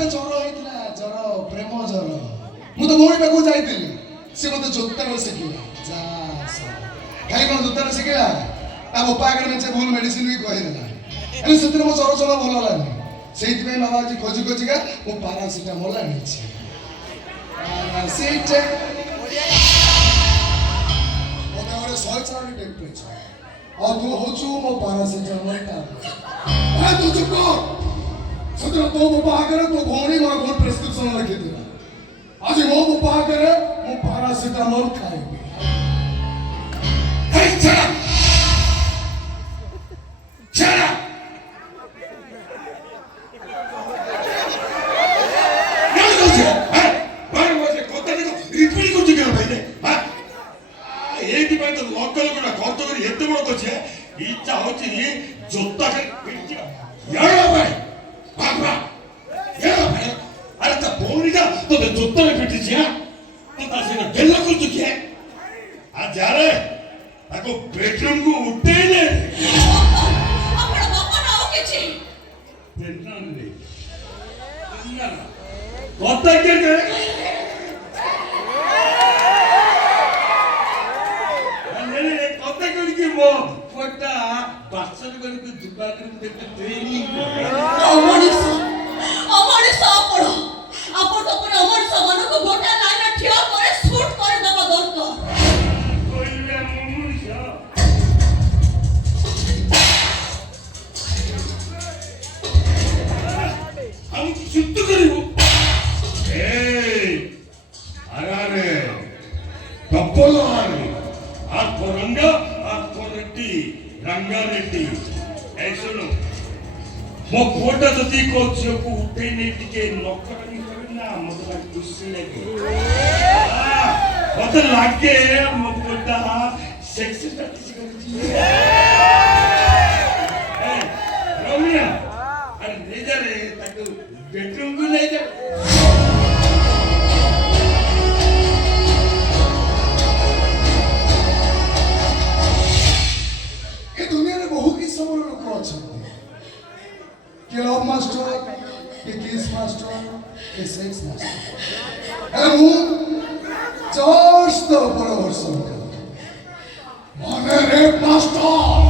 ମତେ ଜ୍ୱର ହେଇଥିଲା, ଜ୍ୱର ପ୍ରେମ ଜ୍ୱର। ମୁଁ ତ ଭଉଣୀ ପାଖକୁ ଯାଇଥିଲି, ସେ ମତେ ଜୋତାରେ ଶିଖିଲା। ଯା ଖାଲି କଣ ଜୋତାରେ ଶିଖିଲା, ତା ବୋପା ଆଗରେ ମେଞ୍ଚେ ଭୁଲ ମେଡିସିନ ବି କହିଦେଲା। ହେଲେ ସେଥିରେ ମୋ ଜ୍ୱର ଜମା ଭଲ ହେଲାନି। ସେଇଥିପାଇଁ ବାବା ଆଜି ଖୋଜି ଖୋଜିକା ମୁଁ ପାରାସିଟାମଲ ଆଣିଛି। ମୋ ଦେହରେ 104 ଟେମ୍ପରେଚର, ଆଉ ତୁ ହଉଛୁ ମୋ ପାରାସିଟାମଲ ଟ୍ୟାବଲେଟ୍। ତୁ ଚୁପ କର। ସେଦିନ ତୋ ବୋପା ଆଗରେ ତୋ ଭଉଣୀ ମୋର ଭୁଲ ପ୍ରେସକ୍ରିପସନ ଲେଖିଥିଲା। ଆଜି ମୋ ବୋପା ଆଗରେ ମୁଁ ପାରାସିଟାମଲ ଖାଇବି। এইଥିପାଇଁ ତ ଲକ୍ଷ ଲକ୍ଷ ଖର୍ଚ୍ଚ କରି ଏତେ ବଡ଼ କରିছে ଇଚ୍ଛା ହଉଛି ଜୋତା ଆରେ ତା ଭଉଣୀଟା ତୋତେ ଜୋତାରେ ପିଟିଛି। ତୁ ତା ସହିତ ଗେଲ କରୁଛୁ କିଏ? ଯାରେ ତାକୁ ବେଡରୁମକୁ ଉଠେଇ ଦେ। କଥା କିଏ Kota pasal kau ni jumpa kau ni training. Amari sa poro. Apor to pore amari sa mano ko bota line ठिया करे शूट करे दबा दरकार. कोई भी मुमुर जा. हम शुद्ध करियो. अरे कपलानी. आप रंगा रंगारेड्डी सुनो मो कोटा जदि को झियो को उठे नहीं टिके नौकरानी करे ना मते खुशी लगे मते लागे मो कोटा सेक्सी प्रैक्टिस करती है रोमिया अरे ले जा रे ताको बेडरूम को ले जा। Que love master, que kiss master, que sex master. Hello, just the follower son. Mother rape master.